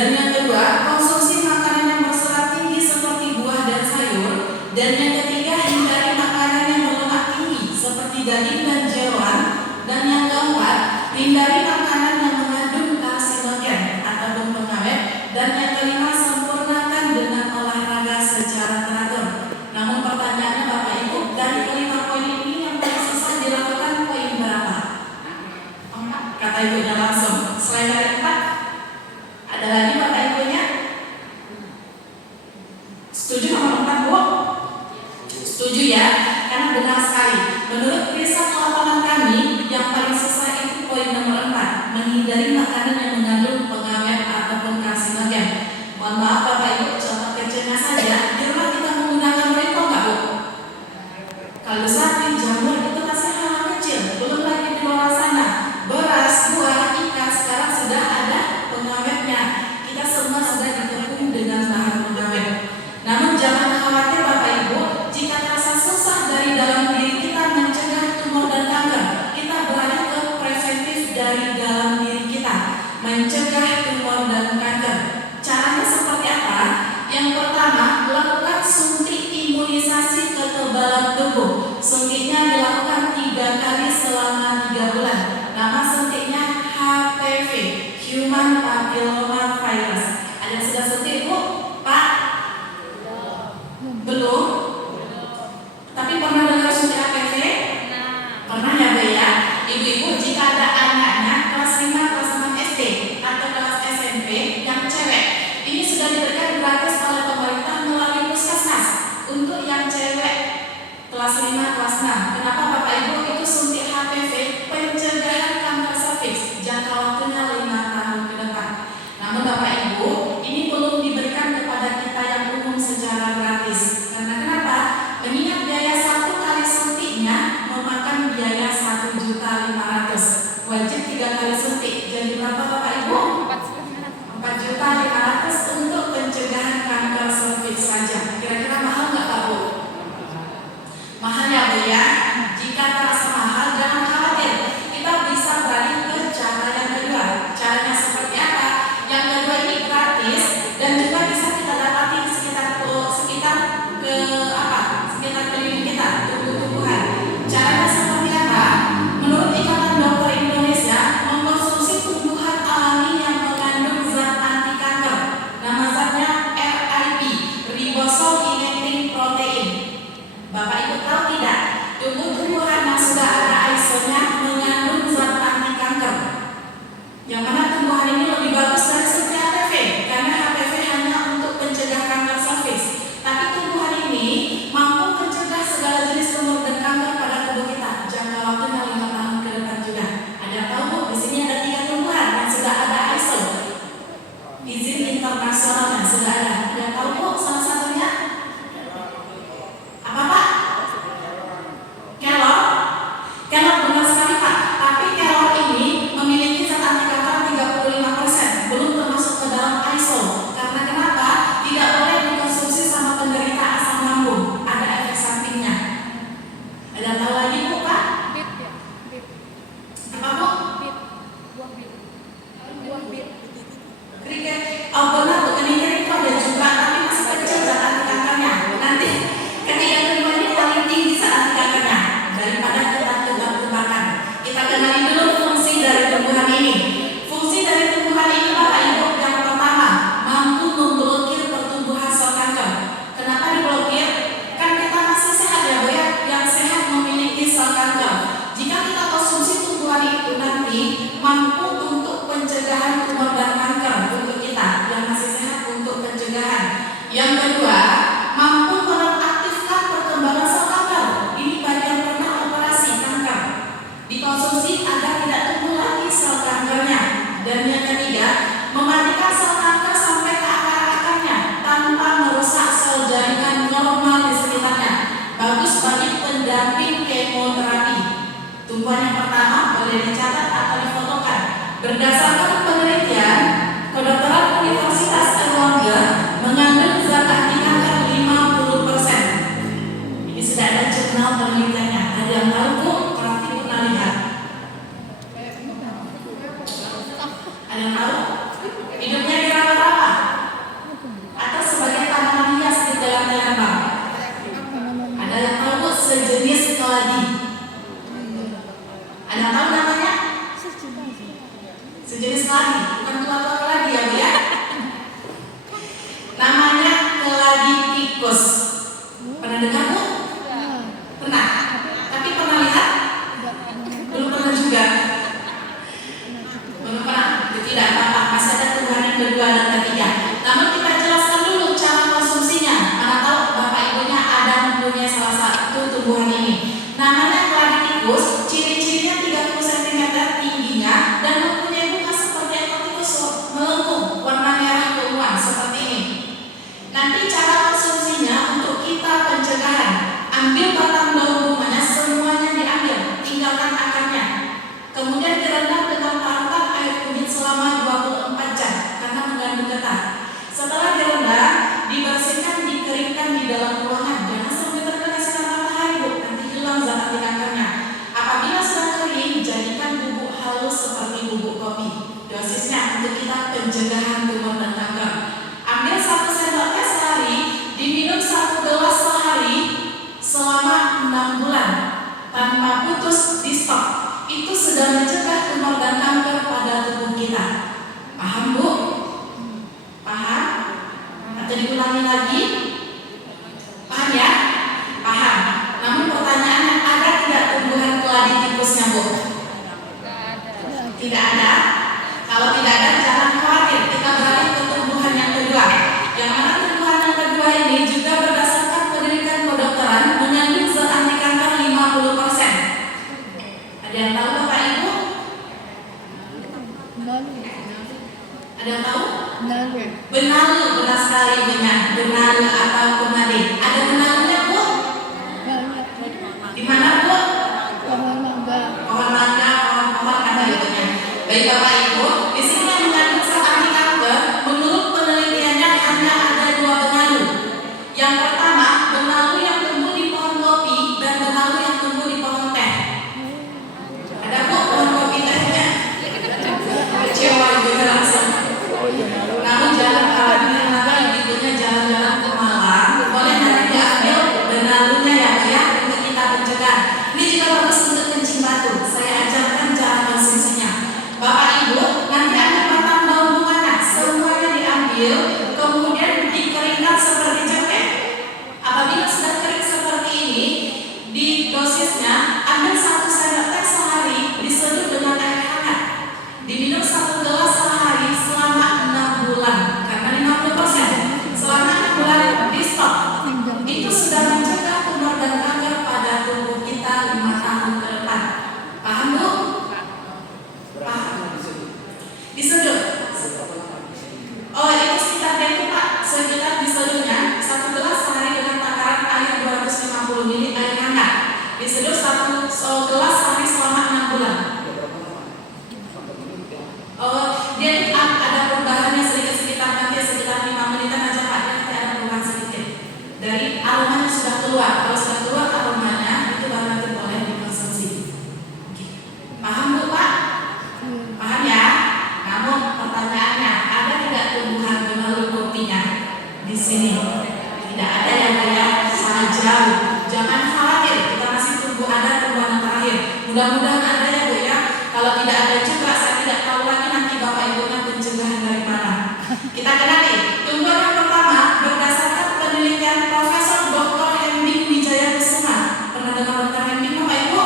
Dan yang kedua, konsumsi makanan yang berserat tinggi seperti buah dan sayur. Dan yang ketiga, hindari makanan yang berlemak tinggi seperti daging dan jeroan. Dan yang keempat, hindari makanan yang mengandung karsinogen ataupun pengawet. Dan yang kelima, sempurnakan dengan olahraga secara teratur. Namun pertanyaannya Bapak Ibu, dari kelima poin ini yang paling susah dilakukan poin berapa? 4, kata ibunya langsung. Selain dari 4, ada lagi Bapak Ibunya? Setuju nomor 4, Bu? Setuju ya? Karena benar sekali. Menurut riset lapangan kami, yang paling susah itu poin nomor 4, menghindari makanan yang mengandung pengawet ataupun karsinogen. Mohon maaf Bapak Ibu, contoh kecilnya saja, di rumah kita menggunakan rempong nggak Bu? Kalau sapi, jamur itu masih hal kecil, belum lagi di luar sana. Beras, buah, ikan sekarang sudah ada pengawetnya. Kita semua sudah dikepung dengan bahan pengawet. Namun jangan khawatir Bapak Ibu, jika terasa susah dari dalam diri kita mencegah tumor dan kanker, kita beralih ke preventif dari dalam diri kita, mencegah tumor dan kanker. Caranya seperti apa? Yang pertama, lakukan suntik imunisasi kekebalan tubuh. Suntiknya dilakukan 3 kali selama 3 bulan. Nama suntiknya HPV, Human Papilloma Virus. Ada yang sudah suntik Bu? Pak? Belum? Tapi pernah dengar suntik HPV? Pernah ya Bu ya? Ibu-ibu jika ada anaknya kelas 5, kelas 6 SD atau kelas SMP yang cewek, ini sudah diberikan gratis oleh pemerintah melalui puskesmas untuk yang cewek kelas 5, kelas 6. Kenapa Bapak Ibu? Itu suntik HPV, pencegahan kanker serviks, jangka waktunya 5 tahun ke depan. Namun Bapak Ibu, ini belum diberikan kepada kita yang umum secara gratis. Karena kenapa? Mengingat biaya 1 kali suntiknya memakan biaya 1.500.000. Wajib 3 kali suntik. Jadi berapa Bapak Ibu? 4.500.000 untuk pencegahan kanker serviks saja. Kira-kira mahal nggak Pak Bu? Mahal ya Bu ya? Jika terasa mahal, jangan khawatir. Kita bisa beralih ke cara yang kedua. Caranya seperti apa? Yang kedua ini gratis dan juga bisa kita dapati di sekitar keliling kita, tumbuh-tumbuhan. Caranya seperti apa? Menurut Ikatan Dokter Indonesia, mengkonsumsi tumbuhan alami yang mengandung zat anti kanker. Nama zatnya RIP, ribosome inacting protein. Bapak Ibu tahu tidak? Tumbuh-tumbuhan yang sudah ada ISO-nya mengandung zat anti kanker. Yang mana tumbuhan ini lebih bagus dari suntik HPV, karena HPV hanya untuk pencegah kanker serviks. Tapi tumbuhan ini mampu mencegah segala jenis tumor dan kanker pada tubuh kita. Jangka waktunya 5 tahun ke depan juga. Ada yang tahu Bu? Di sini ada 3 tumbuhan yang sudah ada ISO, izin internasional yang sudah ada. Ada yang tahu Bu? Salah satunya apa Pak? Kelor. Kelor benar sekali Pak. Tapi kelor ini memiliki zat anti kanker 35%, belum termasuk ke dalam ISO. Karena kenapa? Tidak boleh dikonsumsi sama penderita asam lambung. Ada efek sampingnya. Ada yang tahu lagi Bu Pak? Apa Bu? Kriket. Oh benar Bu, kriket itu ada juga, tapi masih kecil zat anti kankernya. Nanti ketiga kelima ini paling tinggi zat anti kankernya. Daripada kita tebak-tebakan, kita kenali dulu fungsi dari tumbuhan ini. Fungsi dari tumbuhan ini Bapak Ibu, yang pertama, mampu memblokir pertumbuhan sel kanker. Kenapa diblokir? Kan kita masih sehat ya Bu ya, yang sehat memiliki sel kanker. Jika kita konsumsi tumbuhan itu nanti mampu untuk pencegahan tumor dan kanker untuk kita yang masih sehat, untuk pencegahan. Yang kedua, mampu menonaktifkan perkembangan sel kanker. Ini bagi yang pernah operasi kanker, dikonsumsi agar tidak tumbuh lagi sel kankernya. Dan yang ketiga, mematikan sel kanker sampai ke akar-akarnya tanpa merusak sel jaringan normal di sekitarnya. Bagus bagi pendamping kemoterapi. Tumbuhan yang pertama boleh dicatat atau difotokan. Berdasarkan penelitian Kedokteran Universitas Erlangga, mengandung zat anti kanker 50%. Ini sudah ada jurnal penelitiannya. Ada yang tahu Bu? Berarti pernah lihat. Ada yang tahu? Hidupnya di rata-rata sejenis keladi, bukan tua-tua keladi ya Bu ya. Namanya keladi tikus. Pernah dengar Bu? Pernah. Tapi pernah lihat? Belum pernah juga. Belum pernah. Tidak apa-apa. Masih ada Tuhan yang kedua dan ketiga. Namun kita jelaskan dulu cara konsumsinya. Mana tahu Bapak Ibunya ada mempunyai salah satu tumbuhan ini. Namanya keladi tikus. Ciri-cirinya 30 cm tingginya dan mempunyai bunga seperti ekor tikus melengkung, warna merah keunguan seperti ini. Nanti cara konsumsinya untuk kita pencegahan, ambil batang daun bunganya semuanya diambil, tinggalkan akarnya. Kemudian direndam dengan parutan air kunyit selama 24 jam karena mengandung getah. Setelah direndam, dibersihkan, dikeringkan di dalam ruangan. Jangan sampai terkena sinar matahari Bu, nanti hilang zat anti kankernya. Apabila sudah kering, jadikan bubuk halus seperti bubuk kopi. Dosisnya untuk kita pencegahan tumor dan kanker. Ambil 1 sendok teh sehari, diminum 1 gelas sehari selama 6 bulan tanpa putus di stop. Itu sudah mencegah tumor dan kanker pada tubuh kita. Paham Bu? Paham? Atau diulangi lagi? Paham ya? Paham. Namun pertanyaannya, ada tidak tumbuhan keladi tikusnya Bu? Tidak ada. Kalau tidak ada, jangan khawatir. Kita beralih ke tumbuhan yang kedua. Yang mana tumbuhan yang kedua ini juga berdasarkan penelitian kedokteran mengandung zat anti kanker 50%. Ada yang tahu Bapak Ibu? Ada yang tahu? Benalu, benar sekali benalu atau kunade. Ada benalunya Bu? Di mana Bu? Pohon mangga, pohon ada itunya. Baik Bapak Ibu, di sini yang mengandung zat anti kanker menurut penelitiannya hanya ada 2 benalu. Yang pertama, benalu yang tumbuh di pohon kopi dan benalu yang tumbuh di pohon teh. Ada Bu pohon kopi tehnya? Kecewa juga langsung. Namun jangan khawatir, nanti ibunya jalan-jalan ke Malang, boleh nanti diambil benalunya ya Bu ya, untuk kita pencegah. Ini juga bagus untuk kencing batu. Saya ajarkan cara konsumsinya. Bapak Ibu, nanti ambil batang daun bunganya, semuanya diambil, kemudian dikeringkan seperti cengkeh. Apabila sudah kering seperti ini, di dosisnya ambil 1 sendok teh sehari, diseduh dengan air hangat, diminum 1 gelas sehari selama 6 bulan, karena 50%. Selama 6 bulan di stop. Itu sudah mencegah tumor dan kanker pada tubuh kita 5 tahun ke depan. Paham Bu? Paham? Diseduh. Oh itu sekitar itu Pak, sekitar diseduhnya 1 gelas sehari dengan takaran air 250 ml air hangat. Diseduh 1 gelas sehari selama 6 bulan. Oh dia ada perubahannya sedikit, sekitar 5 menitan aja Pak, nanti ada perubahan sedikit. Dari aromanya sudah keluar, kalau sudah keluar aromanya itu baru nanti boleh dikonsumsi. Paham Bu Pak? Paham ya? Namun pertanyaannya, ada tidak tumbuhan benalu kopinya di sini? Tidak ada yang sangat jauh. Jangan khawatir, kita masih tunggu ada tumbuhan yang terakhir. Mudah-mudahan ada ya Bu ya. Kalau tidak ada juga, saya tidak tahu lagi nanti Bapak Ibunya pencegahan dari mana. Kita kenali tumbuhan yang pertama berdasarkan penelitian Profesor Dr. Hending Wijaya Kusuma. Pernah dengar Dr. Hending Bapak Ibu?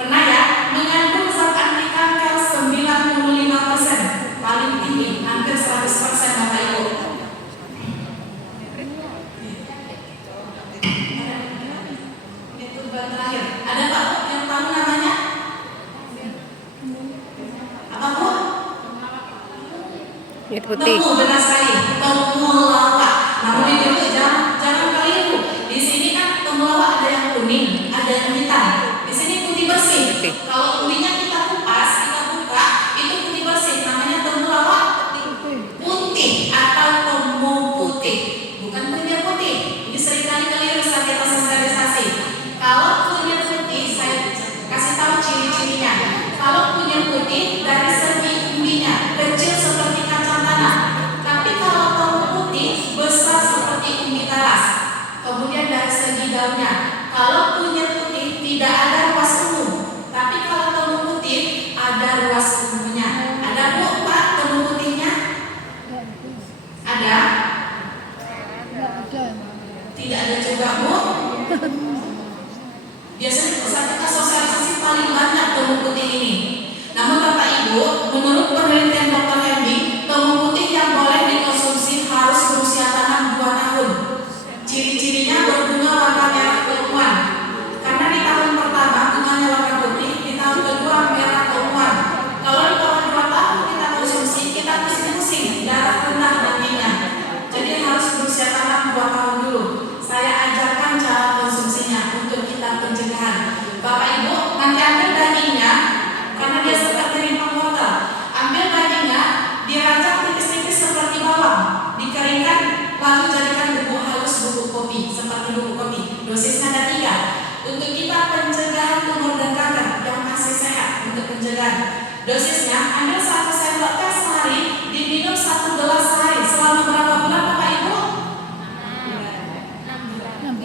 Pernah ya? Mengandung zat anti kanker 95%, paling tinggi, hampir 100% Bapak Ibu. Itu terakhir. Ada Pak Bu yang tahu namanya? Apa Bu? putih. Temu, benar sekali. Temulawak. Namun itu jangan keliru. Di sini kan temulawak ada yang kuning, ada yang hitam. Di sini putih bersih. Kalau kuningnya kita kupas, kita buka, itu putih bersih. Namanya temulawak putih atau temu putih. Bukan kunyit putih. Ini seringkali keliru saat kita sosialisasi. Kalau kunyit putih, saya kasih tahu ciri-cirinya. Kalau kunyit putih dari segi umbinya kecil seperti kacang tanah. Tapi kalau temu putih besar seperti umbi talas. Kemudian dari segi daunnya, kalau kunyit putih tidak ada ruas ungu, tapi kalau temu putih ada ruas ungunya, penelitian Dr. Hendy, temu putih yang boleh dikonsumsi harus berusia tanam 2 tahun. Ciri-cirinya berbunga warna merah keunguan. Karena di tahun pertama bunganya warna putih, di tahun kedua merah keunguan. Kalau di bawah 2 tahun kita konsumsi, kita pusing-pusing, darah rendah nantinya. Jadi harus berusia tanam 2 tahun dulu. Saya ajarkan cara konsumsinya untuk kita pencegahan. Bapak Ibu, nanti ambil dagingnya, karena dia seperti rimpang wortel. Ambil dagingnya, diracak tipis-tipis seperti bawang, dikeringkan, lalu jadikan bubuk halus bubuk kopi, seperti bubuk kopi. Dosisnya ada 3. Untuk kita pencegahan tumor dan kanker yang masih sehat untuk pencegahan. Dosisnya ambil 1 sendok teh sehari, diminum 1 gelas sehari. Selama berapa bulan Bapak Ibu?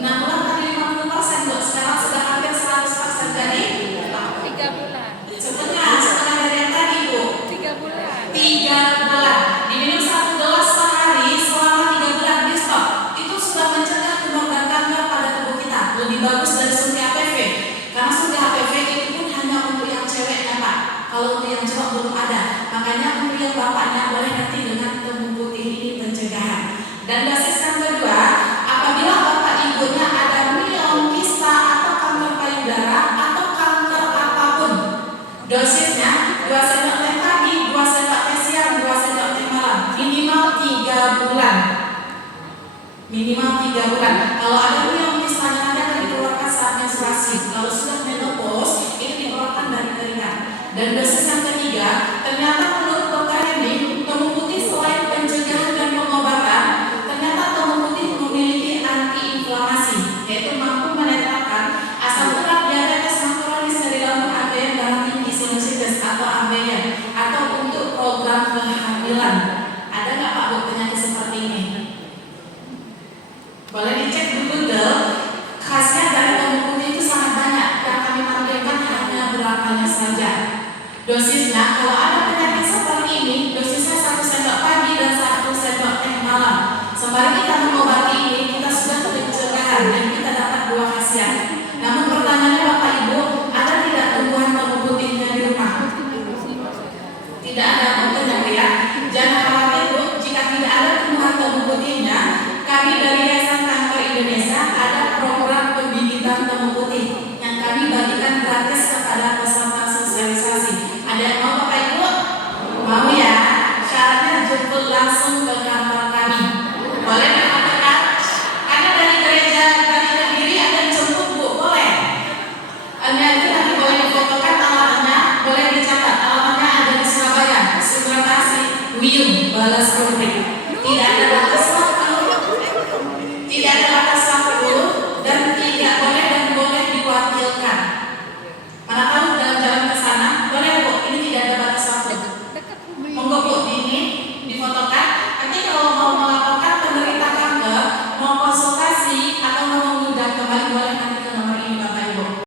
6 bulan tadi 50%, Bu. Sekarang sudah hampir 100%. Jadi 3 bulan. setengah dari yang tadi, Bu. 3 bulan. 3 bulan. Diminum 1 gelas sehari selama 3 bulan di stop. Itu sudah mencegah tumor dan kanker pada tubuh kita. Lebih bagus dari suntik HPV. Karena suntik HPV itu pun hanya untuk yang ceweknya, Pak. Kalau untuk yang cowok belum ada. Makanya untuk yang bapaknya boleh nanti dengan temu putih ini pencegahan. Dan dosis yang kedua, apabila bapak ibunya ada myeloma, kista atau kanker payudara atau kanker apapun, dosisnya 2 sendok teh pagi, 2 sendok teh siang, 2 sendok teh malam, minimal 3 bulan. Minimal 3 bulan. Kalau ada myeloma, kistanya nanti akan dikeluarkan saat menstruasi. Kalau sudah menopause, ini dikeluarkan dari keringat. Dan dosis yang ketiga, ternyata menurut Dr. Hendy, temu putih selain pencegahan dan pengobatan, ternyata temu putih memiliki antiinflamasi, yaitu mampu menetralkan asam urat diabetes makronis dari lambung ambeien darah tinggi sinusitis atau ambeien, atau untuk program kehamilan. Ada nggak Pak Bu penyakit seperti ini? Boleh dicek di Google. Khasiat dari temu putih itu sangat banyak. Yang kami tampilkan hanya beberapanya saja. Dosisnya, kalau ada penyakit seperti ini, dosisnya 1 sendok pagi dan 1 sendok teh malam. Sembari kita mengobati ini, kita sudah pencegahan dan kita dapat 2 khasiat. Namun pertanyaannya Bapak Ibu, ada tidak tumbuhan temu putihnya di rumah? Tidak ada, mungkin ya. Jangan khawatir Bu, jika tidak ada tumbuhan temu putihnya, kami dari Yayasan Kanker Indonesia ada program pembibitan temu putih yang kami bagikan gratis